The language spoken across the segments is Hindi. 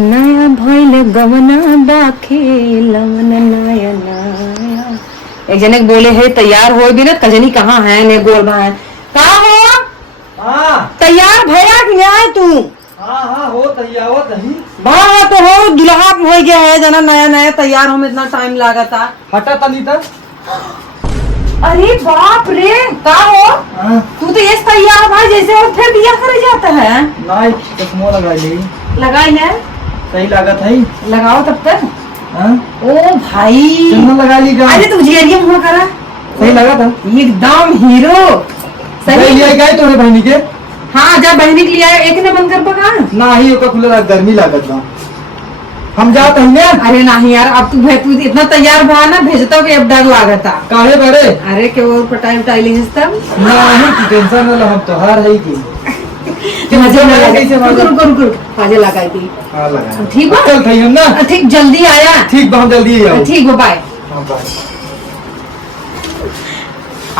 नया भइल गवना बाखे लवन नया नया। एक जने बोले है तैयार हो भी ना कजनी कहाँ है ने गोल है कहाँ हो। हाँ तैयार भैया कि नहीं आए तू। हाँ हाँ हो तैयार हो दही हाँ तो हो दुल्हा हो गया है जना नया नया तैयार हो इतना टाइम लगा था। हटा तनी तक। अरे बाप रे का हो। हाँ तू तो ये तैयार भाई जैसे और फिर दिया करे जाता है। नहीं चश्मो लगा ली लगाई है सही लागत है। लगाओ तब तक। हाँ ओ भाई चश्मा लगा ली का अरे तू जियरिया मुँह करा सही लगा था। एकदम हीरो सही लिया गए तोरे बहनी के। हाँ जब बहनी के लिए आया एक ने बंद कर पका ना ही ओका खुला गर्मी लागत बा हम जात हइने। अरे नहीं यार अब तू इतना तैयार भा ना भेजता कि अब डर लागता काहे बरे अरे के और पटाई उटाई ली तब नहीं की टेंशन न लो हम तो हार है की मजे में लगा कैसे रुक मजे लगाई थी। हां लगा ठीक बा चल थई हम ना ठीक जल्दी आया ठीक बा हम जल्दी आओ ठीक बा बाय। हां बाय।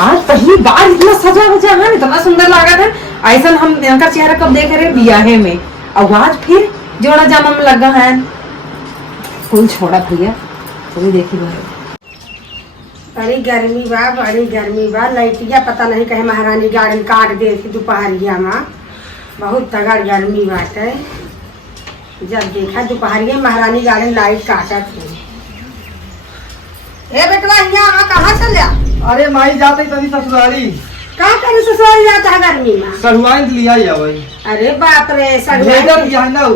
आज पहली बार इतना सजा वजा है इतना सुंदर लगा था ऐसा हम इनका चेहरा कब देख रहे बियाहे में और आज फिर जोड़ा जामा में लगा है फूल छोड़ा भैया चलिए देखी बड़ी गर्मी बा लाइटिया पता नहीं कहे महारानी गाड़ी काट दे थी दोपहरिया में बहुत तगड़ गर्मी बाटे। जब देखा दोपहरिया महारानी गाड़ी लाइट काटा थी। ए बेटवा यहाँ कहाँ चल जा। अरे माई जाते तनी ससुराली कहाँ करे ससुराल जाता है गर्मी में। सरुआइन लिया ही आवई अरे बाप रे लेदर सगवान किया है ना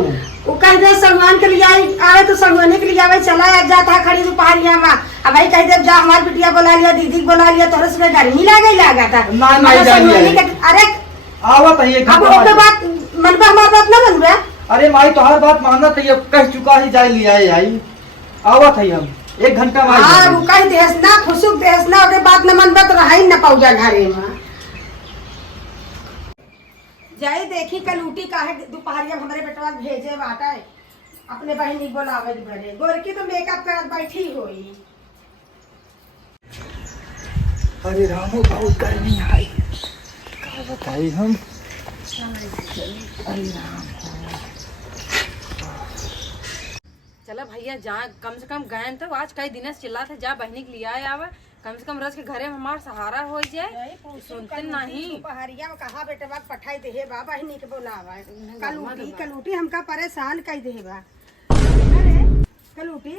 वो कह दे सगवान के लिए आए तो सगवाने के लिए आवे चला जाता है खड़ी दोपहरिया में। अब भाई कह दे जा हमारी बिटिया बोला लिया दीदी बोला लिया तोरे से गर्मी लगा था ना माई जाइए अरे आवत है एक अब ओके बात मनबा हमार बात ना बनबे। अरे माई तो हर बात मानना चाहिए कह चुका ही जाए लिया है आई आवत है हम 1 घंटा में हां वो कह देस ना फुसुक देस ना ओके बात न मनबा तो रही न पौजा घरे में जाई देखी कलूटी काहे दोपहरिया हमारे बेटवा भेजे बाटा है अपने बहनी बोलावे घरे गोरकी तो मेकअप कर बैठी होई। अरे रामो बहुत गर्मी आई का बताई हम। अरे राम चला भैया जा कम से कम गए तो आज कई दिन से चिल्ला थे जा बहनी के लिए आवा कम से कम रस के घरे में हमारा सहारा हो जाए सुनते नहीं। दोपहरिया में कहा बेटवा पठाई दे बा बहनी के बोलावा कलूटी हमका परेशान कई दे बा। अरे कलूटी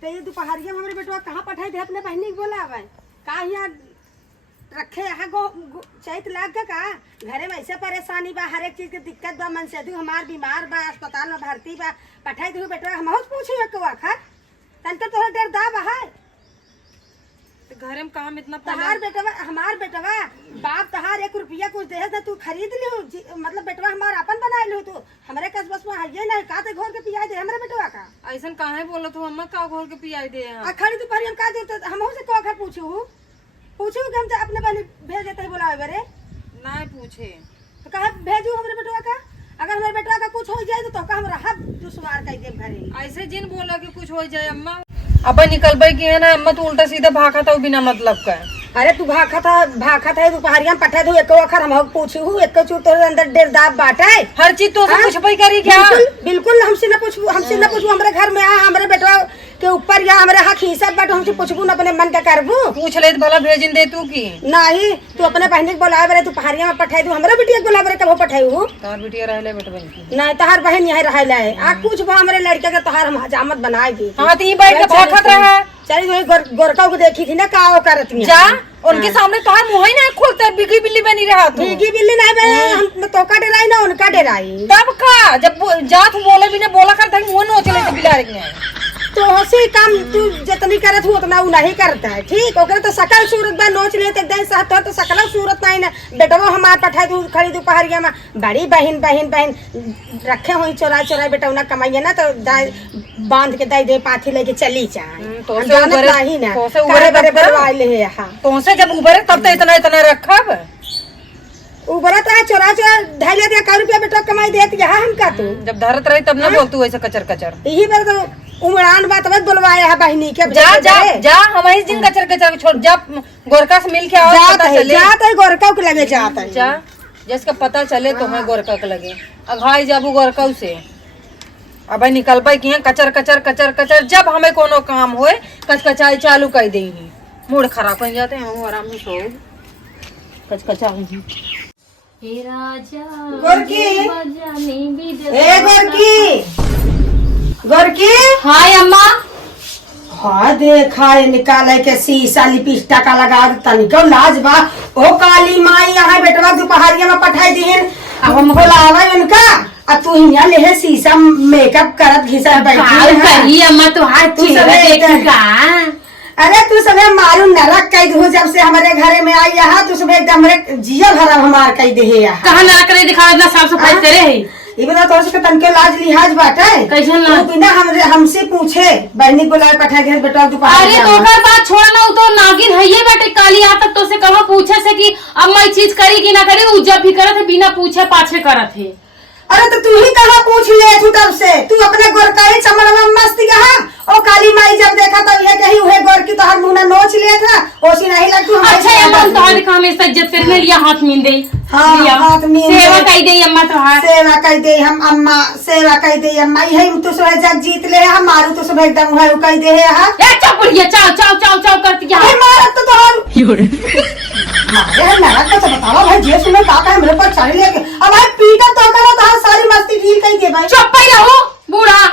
तो ये दोपहरिया में हमारे बेटवा कहाँ पठाई दे अपने बहनी के बोलावा का यहाँ रखे चैत लाग का घरे में ऐसे परेशानी बा हर एक चीज के दिक्कत बा मन से हमार बीमार बा अस्पताल में भर्ती बा पठाई दे बेटवा हम पूछे तन तो थोड़ा देर दा बा तो घरे में काम इतना तहार बेटवा हमार बेटवा बाप तहार 1 रुपया कुछ दे ना तू खरीद लियो मतलब बेटवा हमार अपन बना लियो तू हमरे कस्बस में हइये नहीं का ते घोर के पिया दे हमरे बेटवा का ऐसा काहे बोलत हो अम्मा का घोल के पियाई दे आ खड़ी तू पर हम का दे हम से को घर पूछू कि हम तो अपने बहनी भेज देते हैं बुलावे बरे नहीं पूछे तो कहा भेजू हमरे बेटवा का अगर हमारे बेटवा का कुछ हो जाए तो का हमरा हब दुश्वार कह दे घरे ऐसे जिन बोला कि कुछ हो जाए अम्मा अब निकल पाई की है ना अम्मा तो उल्टा सीधा भागा था बिना मतलब का। अरे तू भाखा था दोपहरिया में पठा दू एको अखर हम पूछू एको चूर तोरे अंदर डेढ़ दाब बाटा है हर चीज तो कुछ पाई करी क्या। बिल्कुल हमसे न पूछू हमरे घर में आ हमरे बेटवा के ऊपर या हमरे हक हिसाब बाटो हमसे पूछबू न अपने मन का करबू पूछ ले भला भेजिन दे तू की नहीं तू अपने बहनी के बोलावे रे तू पहाड़िया में पठाई दू हमरा बिटिया के बोलावे रे कब पठाई हूं तार बिटिया रहले बेटा बन की नहीं तहार बहन यही रहले है आ कुछ बा हमरे लड़के के तहार हम हजामत बनाए दी। हां तो ई बैठ के भागत रहा चली वही गोरका को देखी थी ना का ओ करत जा उनके सामने तोहार मुंह ही ना खुलता बिगी बिल्ली बनी रहा तू बिगी बिल्ली नहीं बे हम तो का डराई ना उनका डराई तब का जब जात बोले भी ना बोला कर था मुंह नो चले बिलार ने तो हसी काम तू जितनी करत हो उतना उ नहीं करता है ठीक ओकरे तो सकल सूरत बा नोच ले तो एकदम साथ तो सकल सूरत नहीं ना बेटवा हमार पठाई दू खड़ी दोपहरिया में बड़ी बहन रखे हुई चोरा बेटा उना कमाइए ना तो बांध के दे दे पाथी लेके चली जाए तो से ऊपर ही ना तो से ऊपर बरवाई ले है हां तो से जब ऊपर तब तो इतना रखब ऊपर तो चोरा ढाई ले 1 रुपया बेटा कमाई देत यहां हम का तू जब धरत रही तब ना बोलतू ऐसे कचर यही बार तो उमरान बात मत बुलवाया है बहनी के जा हम इस दिन कचर छोड़ जा गोरका से मिल के आओ जाता है गोरका के लगे जाता है जा जिसका पता चले तो मैं गोरका के लगे अघाई जाबू गोरका से अब निकलबे की कचर कचर कचर कचर, जब हमें कोनो काम होए कचकचाई चालू कर दे। मूड खराब हो जाते हैं, आराम से सो कचकचा। हे राजा गोरकी ए गोरकी हाय अम्मा। हाँ देखा ये निकाले के शीशा लिपिस्टा का लगा तनिको लाज बा। ओ काली माई यहाँ बेटवा दोपहरिया में पठाई दीहन, अब हम बोलावा उनका अब तू यहाँ ले शीशा मेकअप करत घिसा बैठी अम्मा तो हाथ तू अरे तू सब मालूम नरक कई दो, जब से हमारे घरे में आई यहाँ तू सब एकदम जिया भरा हमार कई दे यहाँ कहाँ नरक करे दिखा, इतना साफ सफाई करे है। ये बता तो उसके तनके लाज लिहाज बाटे कैसन लाज? बिना हमसे पूछे बहनी बुलाए पठा गए बेटा दोपहर। अरे तो ओकर बात छोड़ना, तो नागिन है ये बेटे काली आ तक तो से कहाँ पूछे से कि अम्मा ये चीज करी कि ना करी, उ जब भी करत है बिना पूछे पाछे करत है। अरे तो तू ही कहाँ पूछ ले तू तब से, तू अपने गोरकाई चमड़ में मस्ती कहाँ। ओ काली माई जब देखा तब ये कही हुए गोर की तो हर मुंह नोच लिया था, ओसी नहीं लग तू। अच्छा अम्मा तो देखा हमेशा इज्जत करने लिया हाथ मीन दे। हाँ हाथ मीन सेवा कही दे अम्मा तो हाथ सेवा कही दे हम अम्मा सेवा कही दे अम्मा यही तू सब जग जीत ले हम मारू तो सब एकदम है कही दे है। ए चपड़िया चाव चाव चाव चाव करती है। मारत तो मारे नरक का बतावा भाई जे सुने काका है मेरे पर चढ़ लिया के अब भाई पीटा तो करो तो सारी मस्ती ढील कही दे भाई। चुप ही रहो बूढ़ा।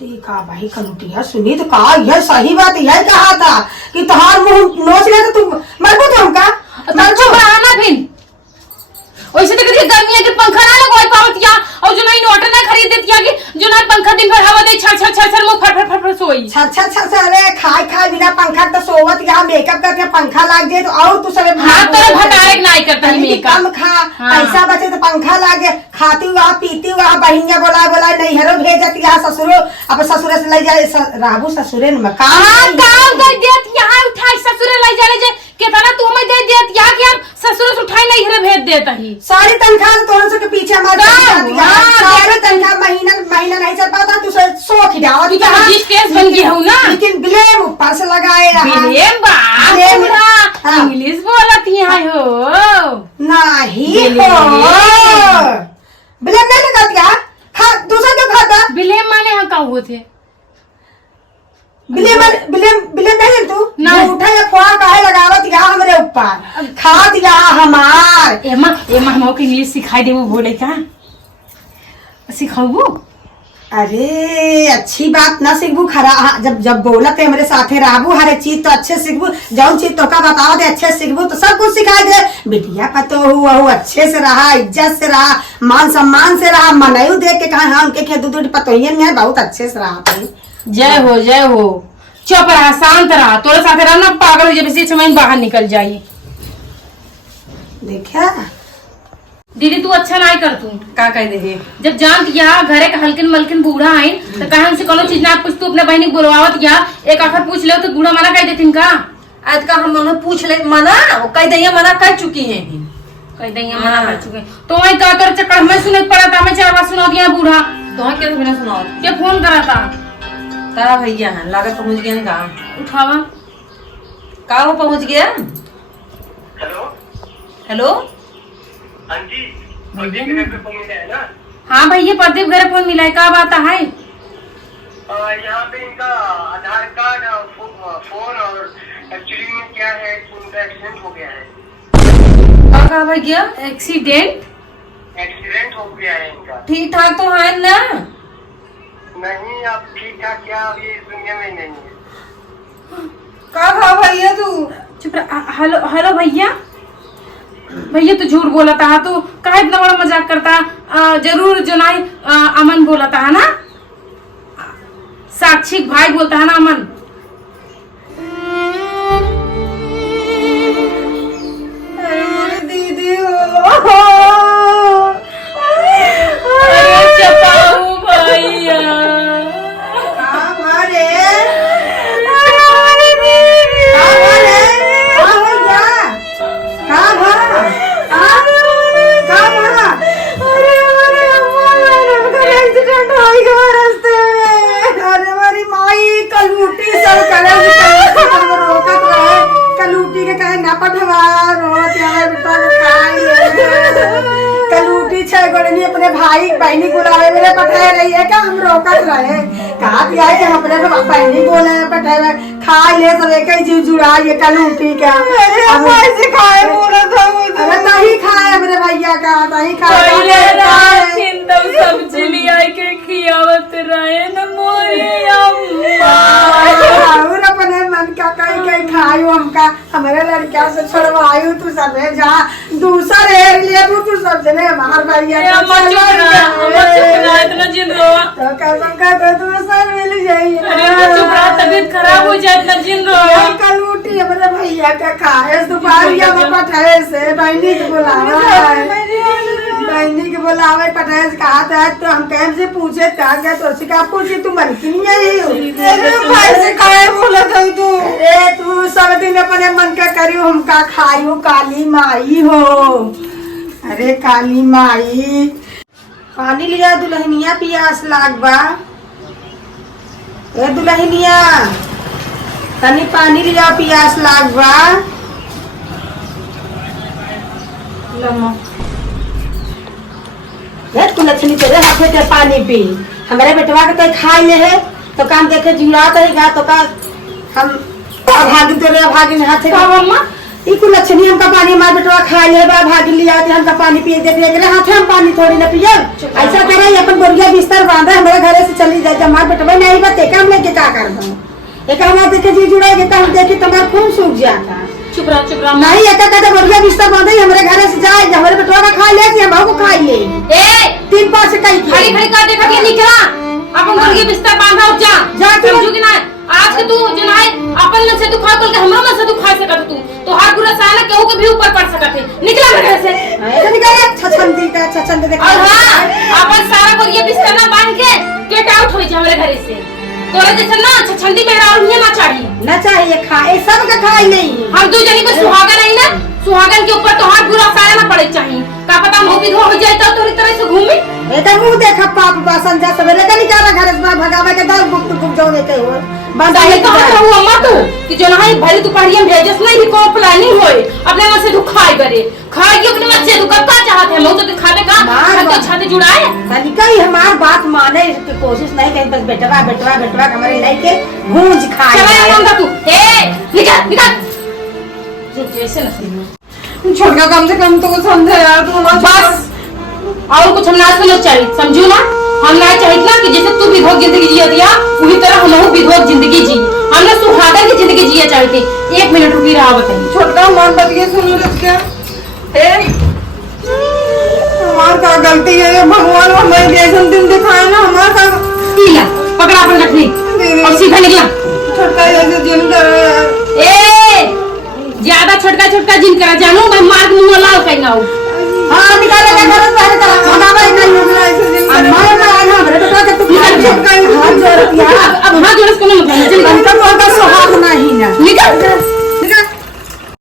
देखा भाई कलुटिया सुनी तो कहा यह सही बात यही कहा था कि तुहार मुंह नोच ले तो तुम मरबो तो हमका चुप रहा ना फिर। वैसे तो कभी गर्मी के पंखा ना लगवाई पावतिया और जो नहीं नोट ना खरीद देतिया कि जो ना पंखा दिन भर हवा दे छर छर छर छर मुंह फर फर फर फर सोई छर छर छर छर। अरे खाए खाए बिना पंखा तो सोवत यहाँ मेकअप करके पंखा लाग जाए तो और तू सब हां तो भटाए नहीं करता है मेकअप। कम खा पैसा बचे तो पंखा लागे, खाती हुआ पीती हुआ बहिनिया बोला बोला नहीं हरो भेजत यहाँ ससुरो अब ससुर से ले जाए राबू ससुरे में काम कर देत यहाँ उठाई ससुरे ले जाले जे केतना तू हमें दे देत या कि हम ससुर से उठाई नहीं हरे भेज देत ही। सारी तनख्वाह तो तोन के पीछे मार सारी तनख्वाह महीना महीना नहीं चल पाता तू सो खिलावा तू तो स्टेज बन गई हो ना, लेकिन ब्लेम ऊपर से लगाए ब्लेम बा इंग्लिश बोलत ही है हो नहीं हो ब्लेम नहीं लगा क्या खा दूसरा क्यों खाता ब्लेम माने हम का होते ब्लेम ब्लेम ब्लेम नहीं तू उठा या फोड़ा काहे लगावत यहाँ हमरे ऊपर खात यहाँ हमार एमा हम को इंग्लिश सिखाई देबो बोले का सिखाऊ। अरे अच्छी बात ना सीखबू खरा जब जब बोलत है मेरे साथे रहबू हर एक चीज तो अच्छे सीखबू, जौन चीज तो का बताओ दे अच्छे सीखबू तो सब कुछ सिखा दे। बिटिया पतो हुआ अच्छे से रहा, इज्जत से रहा, मान सम्मान से रहा, मनायू देख के कहा हाँ उनके खेत दूध पतोहियन में बहुत अच्छे से रहा। जय हो चुप रहा शांत रहा, तोरे साथे रहना पागल हो जब से मैं बाहर निकल जाई। देखा दीदी तू अच्छा नहीं कर तू का कह दे जब जान यहाँ घरे का हल्किन मलकिन बूढ़ा आई तो कहे उनसे कोनो चीज ना पूछ, तू अपने बहनी बुलवावत या एक आखिर पूछ ले तो बूढ़ा मना कह देती का आज का हम उन्हें पूछ ले मना कह दैया मना कर चुकी है कह दैया मना कर चुके तो वही का तोर चक्कर में सुने पड़ा था, मैं 4 बार सुना दिया बूढ़ा तो क्या बिना सुनाओ क्या फोन करा था तारा भैया है लागत पहुंच गया ना उठावा का वो पहुंच गया। हेलो हाँ जी प्रदीप के घर पे फोन मिला है ना। हाँ भैया प्रदीप घर फोन मिला है, क्या बात है यहाँ पे इनका आधार कार्ड और फोन और एक्चुअली में क्या है उनका एक्सीडेंट हो गया है। का भैया एक्सीडेंट हो गया है इनका। ठीक ठाक तो है ना? नहीं अब ठीक ठाक क्या अब ये इस दुनिया में नहीं है। का भैया तू चुप हेलो हेलो भैया तू झूठ बोला था तू काहे इतना बड़ा मजाक करता, जरूर जो नहीं अमन बोला था है ना, साक्षी भाई बोलता है ना अमन। दीदी कलूटी पठाए रही है क्या हम रोकत रहे कहा दिया है कि हमने तो पहले बोले पठाए खा ले सब एक ही जीव जुड़ा ये कलूटी क्या कैसे खाए बोला था अरे तही खाए हमरे भैया का तही खाए सब्जी लिया के खियावत रहे न मोरे अम्मा। और अपने मन का कहीं कहीं खायू हमका हमारे लड़किया से छोड़वायू तू सबे जा दूसर हेर ले तू सब जने हमार भैया अम्मा चुप रहा इतना जिन रोआ। तो कसम का तो दूसर मिल जाइए अरे चुप रहा तबीयत खराब हो जाए इतना जिन रोआ। कलूटी हमारे भैया का खाए दोपहरिया में पठाए से बहनी के बुलावे पठाए से कहा था तो हम कैम से पूछे कहा गया तो उसका पूछी तू मनकी नहीं भाई से खाए बोला था तू अरे तू सब दिन अपने मन का करियो हमका खाइयो काली माई हो अरे काली माई पानी लिया दुल्हनिया पियास लाग बा ए दुल्हनिया तनी पानी लिया पियास लाग बा लम्मा तू लक्ष्मी तेरे हाथे के पानी पी हमारे बेटवा के तो खाए ले है तो काम देखे जुड़ा करेगा तो का हम भागी तेरे भागी हाथे का मम्मा ई कुल लक्ष्मी हमका पानी हमारे बेटवा खाए ले बा भागी लिया के हमका पानी पिए दे एकरे हाथे हम पानी थोड़ी ना पिए ऐसा करे अपन बोरिया बिस्तर बांधे हमारे घरे से चली जाए जब हमारे बेटवा नहीं बते काम लेके का कर दो एक हमारे देखे जी जुड़ेगी तो हम देखे तुम्हारा खून सूख जाता चुप रहा नहीं एक कहते बोरिया बिस्तर बांधे हमारे घरे से जाए हमारे बेटवा का खा ले कि हम को खाई ले ए 3-5 कई की खड़ी खड़ी का देखा के निकला अपन मुर्गी बिस्तर बांधा जा जा के समझू कि ना आज के तू जो ना अपन में से तू खा कल के हमरो में से तू खा सकत तू तो हाथ पूरा साला केहू के भी ऊपर पड़ सकत है निकला मेरे घर से ऐसे निकले छछंदी देख और हां अपन सारा मुर्गी बिस्तर ना बांध के गेट आउट हो जा हमारे घर से तोरे जैसे ना छछंदी में और ना चाहिए ना चाहिए खाए सब का खाए नहीं हम दो जनी को सुहागन नहीं ना सुहागन के ऊपर तो हाथ पूरा साया ना पड़े चाहिए का पता मुंह विधवा हो जाए तो तोरी तरह से घूमे एटा मुंह देखा पाप बासन जा सवेरे का निकाला घर से भगावे के दर बुक तुक जोने के हो बांधा तो रहू अम्मा तू कि जो ना भरी तू पढ़िए भेजस नहीं को प्लानिंग होए अपने मन से तू खाए करे खाए के अपने मन से तू का चाहत है मुंह तो खाने का तो छाते जुड़ाए तनिका ही हमार बात माने की कोशिश नहीं कहीं बस बेटवा हमारे लेके गूंज खाए चला मांगा तू ए निकल जो जैसे न छोटका कम से कम तो समझे यार तू बस और कुछ हम ना समझ चाहिए समझू ना हम ना चाहिए ना कि जैसे तू विधोक जिंदगी जिया दिया उसी तरह हम विधोक जिंदगी जी हमने सुहागन की जिंदगी जिया चाहते 1 मिनट रुकी रहा बताइए छोटका मान बात ये सुनो रखा ए हमार का गलती है भगवान हमें जैसे दिन दिखाए ना हमार का पीला पकड़ा अपन रखनी और सीधा निकला छोटका जैसे दिन कर ए ज्यादा छोटका जिन करा जानू मैं मार मुंह लाल कहीं